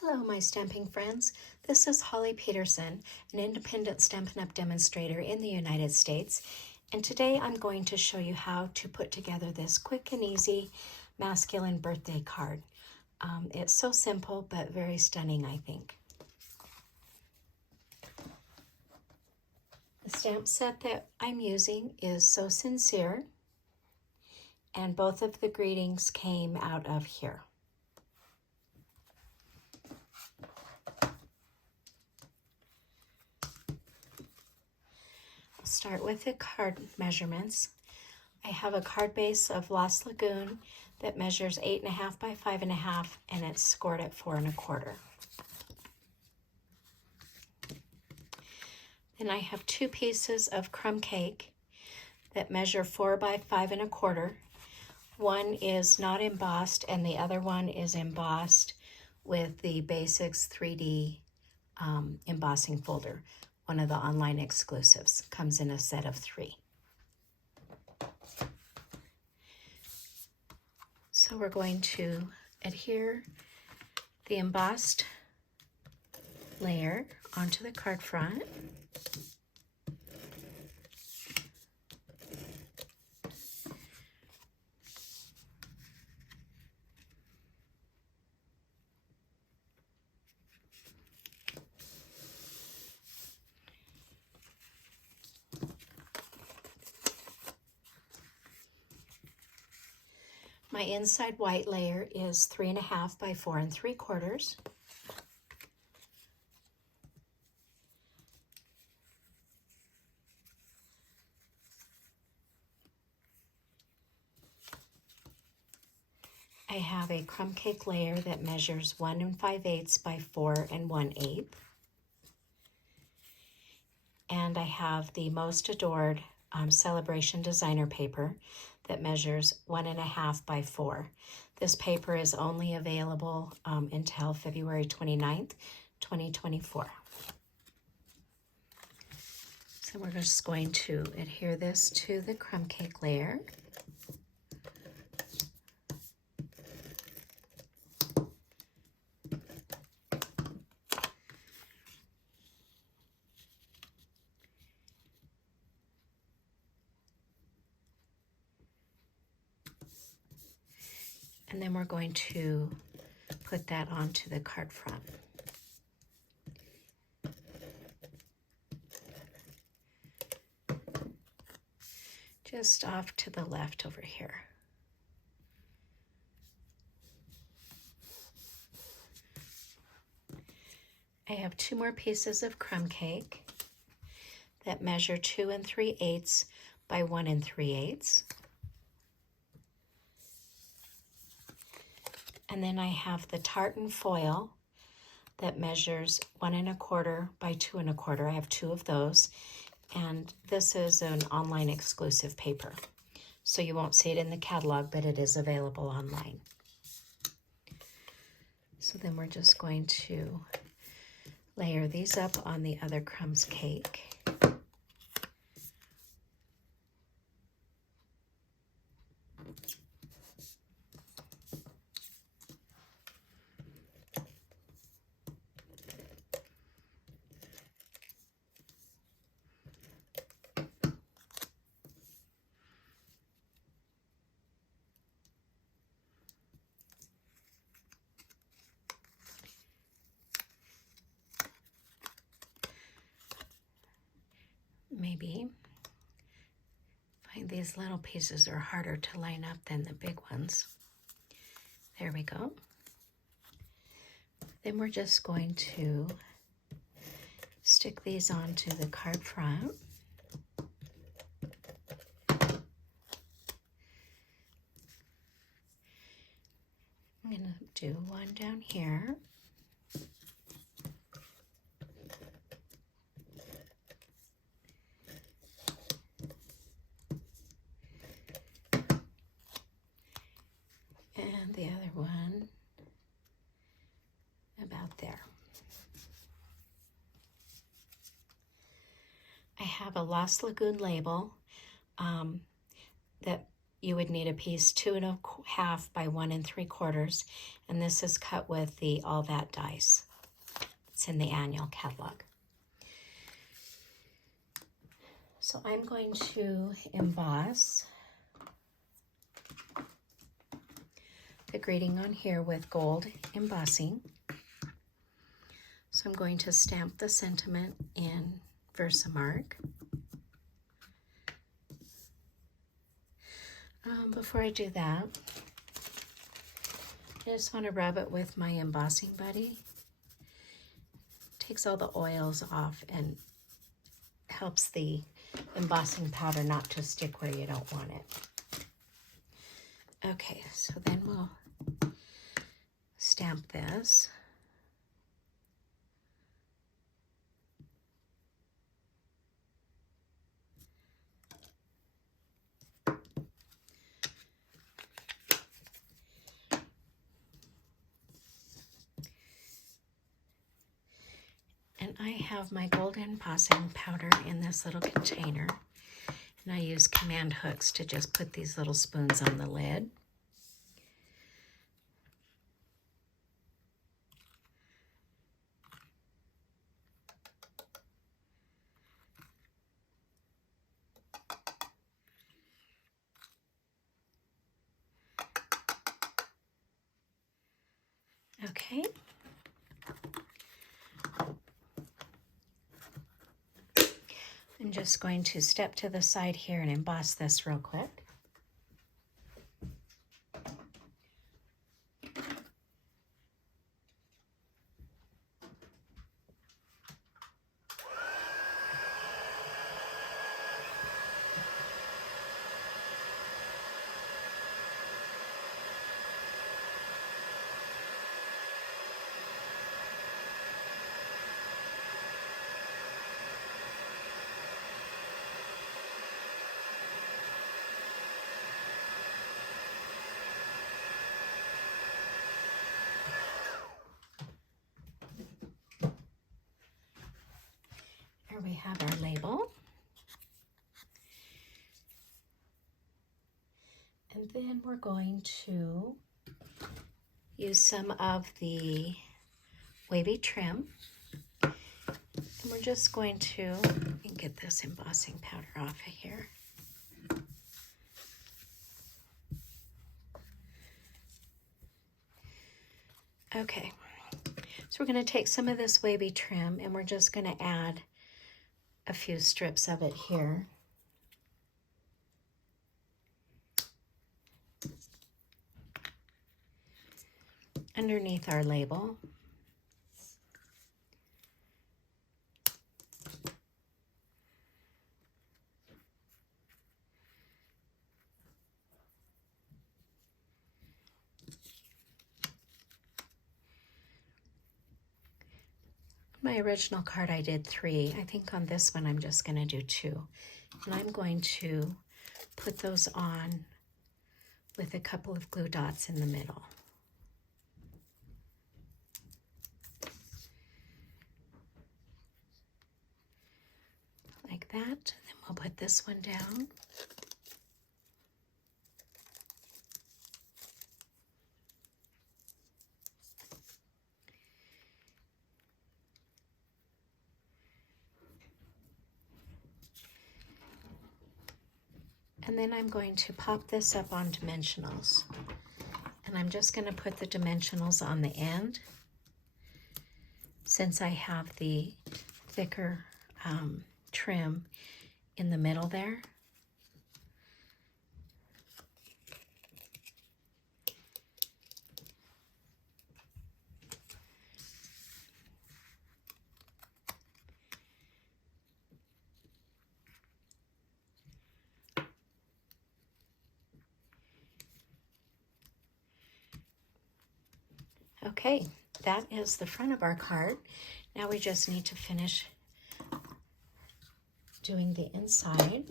Hello, my stamping friends. This is Holly Peterson, an independent Stampin' Up! Demonstrator in the United States, and today I'm going to show you how to put together this quick and easy masculine birthday card. It's so simple, but very stunning, I think. The stamp set that I'm using is So Sincere, and both of the greetings came out of here. Start with the card measurements. I have a card base of Lagoon that measures 8.5 by 5.5, and it's scored at 4 1/4. Then I have 2 pieces of Crumb Cake that measure 4 by 5 1/4. One is not embossed and the other one is embossed with the Basics 3D embossing folder. One of the online exclusives. Comes in a set of 3. So we're going to adhere the embossed layer onto the card front. My inside white layer is 3.5 by 4 3/4. I have a Crumb Cake layer that measures 1 5/8 by 4 1/8. And I have the Most Adored Celebration Designer paper that measures 1.5 by 4. This paper is only available until February 29th, 2024. So we're just going to adhere this to the Crumb Cake layer. And then we're going to put that onto the card front. Just off to the left over here. I have 2 more pieces of Crumb Cake that measure 2 3/8 by 1 3/8. And then I have the Tartan Foil that measures 1 1/4 by 2 1/4. I have 2 of those. And this is an online exclusive paper. So you won't see it in the catalog, but it is available online. So then we're just going to layer these up on the other Crumb Cake. Maybe find these little pieces are harder to line up than the big ones. There we go. Then we're just going to stick these onto the card front. I'm going to do one down here. And the other one about there. I have a Lagoon label that you would need a piece 2 1/2 by 1 3/4, and this is cut with the All That dies. It's in the annual catalog. So I'm going to emboss the greeting on here with gold embossing. So I'm going to stamp the sentiment in VersaMark. Before I do that, I just want to rub it with my embossing buddy. Takes all the oils off and helps the embossing powder not to stick where you don't want it. Okay, so then we'll stamp this. And I have my gold embossing powder in this little container. And I use command hooks to just put these little spoons on the lid. Okay. I'm just going to step to the side here and emboss this real quick. Here we have our label. And then we're going to use some of the Wavy Trim. And we're just going to get this embossing powder off of here. Okay, so we're going to take some of this Wavy Trim and we're just going to add a few strips of it here. Underneath our label. My original card I did 3. I think on this one I'm just going to do 2. And I'm going to put those on with a couple of glue dots in the middle. Like that. And then we'll put this one down. And then I'm going to pop this up on dimensionals. And I'm just going to put the dimensionals on the end, since I have the thicker trim in the middle there. Okay, that is the front of our card. Now we just need to finish doing the inside.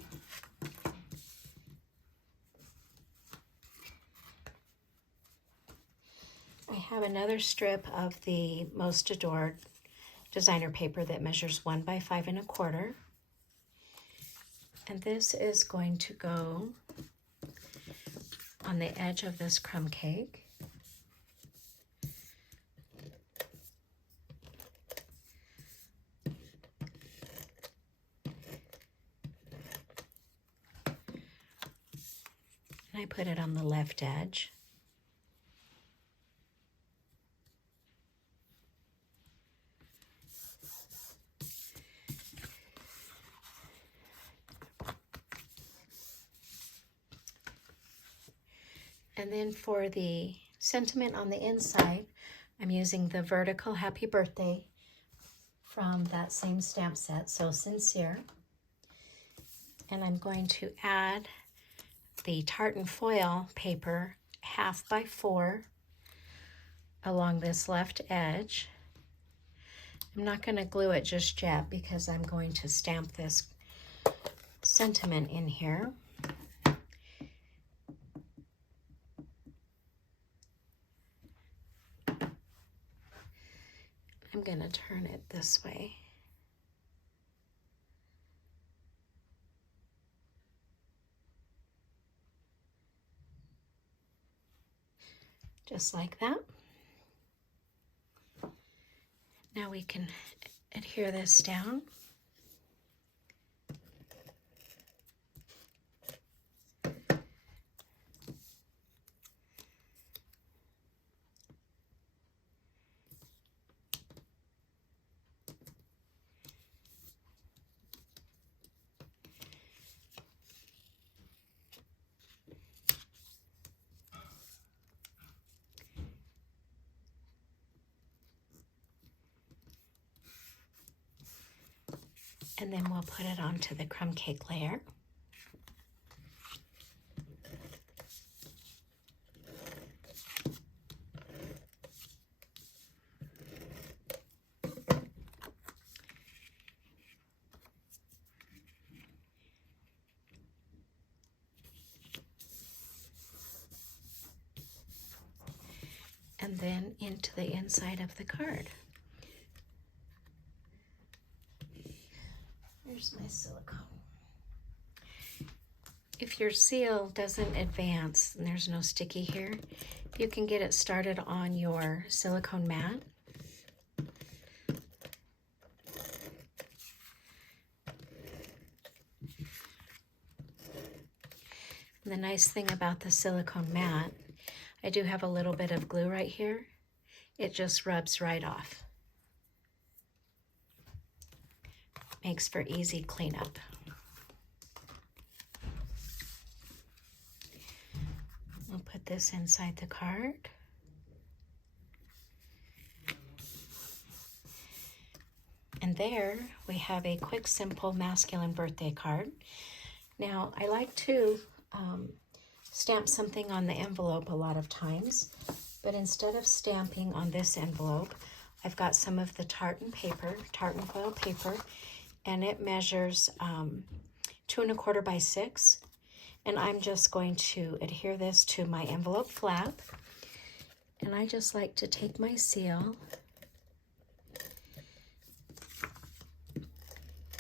I have another strip of the Most Adored designer paper that measures 1 by 5 1/4. And this is going to go on the edge of this crumb cake. And I put it on the left edge. And then for the sentiment on the inside, I'm using the vertical happy birthday from that same stamp set, So Sincere. And I'm going to add the Tartan Foil paper 1/2 by 4 along this left edge. I'm not going to glue it just yet because I'm going to stamp this sentiment in here. I'm going to turn it this way. Just like that. Now we can adhere this down. And then we'll put it onto the crumb cake layer. And then into the inside of the card. Here's my silicone. If your seal doesn't advance and there's no sticky here, you can get it started on your silicone mat. And the nice thing about the silicone mat, I do have a little bit of glue right here. It just rubs right off. Makes for easy cleanup. We'll put this inside the card. And there we have a quick, simple masculine birthday card. Now, I like to stamp something on the envelope a lot of times, but instead of stamping on this envelope, I've got some of the tartan foil paper, and it measures 2 1/4 by 6. And I'm just going to adhere this to my envelope flap. And I just like to take my seal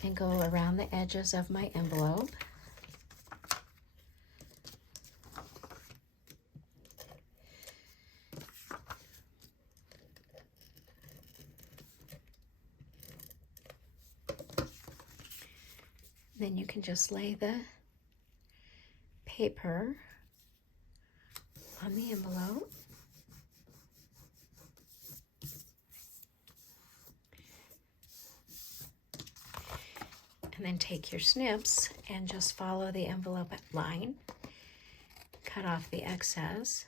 and go around the edges of my envelope. Then you can just lay the paper on the envelope. And then take your snips and just follow the envelope line. Cut off the excess.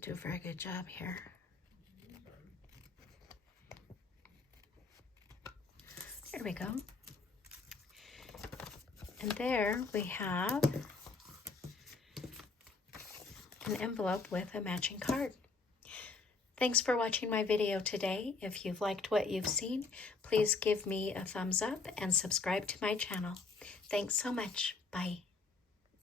Do a very good job here. There we go. And there we have an envelope with a matching card. Thanks for watching my video today. If you've liked what you've seen, please give me a thumbs up and subscribe to my channel. Thanks so much. Bye.